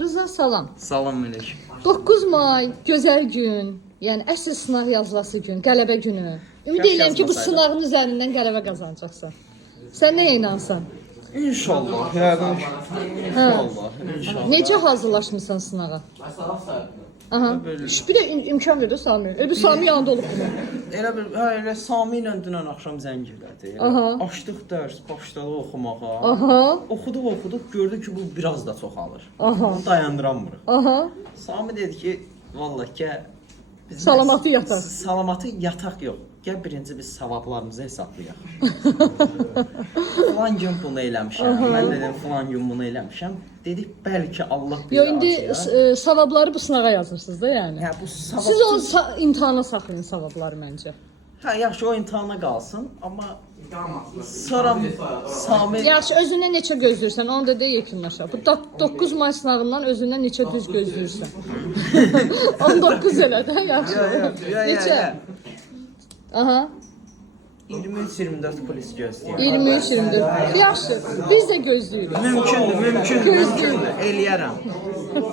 Rıza salam. Salam Melek. 9 may gözəl gün, yəni əsl sınaq yazılası gün, qələbə günü. Ümid Kaş edirəm ki, bu yazmasaydı. sınağın üzərindən qələbə qazanacaqsan. Sən nəyə inansan? İnşallah. Yəni Hə. inşallah. Necə hazırlaşmısan sınağa? Aha. Bir də imkan verdi Sami. Öbür Sami yanında olub bunu. Elə bir elə Sami ilə dünən axşam zəng elədi. Aha. Açdıq dərs, başladı oxumağa. Aha. Oxuduq, gördük ki, bu biraz da çoxalır. Aha. Bunu dayandıramırıq. Aha. Sami dedi ki, vallahi ki biz Salamatı yataq. Salamatı yataq yox. Gəl birinci biz savablarımızı hesablayaq. Falan gün bunu eləmişəm. Mən dedim falan gün bunu eləmişəm. Dedik bəlkə Allah bilir. Yo indi savabları bu sınağa yazırsınız da yəni. Ya bu savab. Siz o imtahana saxlayın savabları məncə. Hə, yaxşı o imtahana qalsın, amma sonra Sami Yaxşı, özündən neçə gözləyirsən, onu da de yekunlaşa. Bu 9 may sınağından özündən neçə düz gözləyirsən? 19 elə də, yaxşı. Neçə? Aha. 23-24 polis gözləyir. 23-24. Yaxşı, biz də gözləyirik. Mümkündür. Gözləyir. Eləyərəm.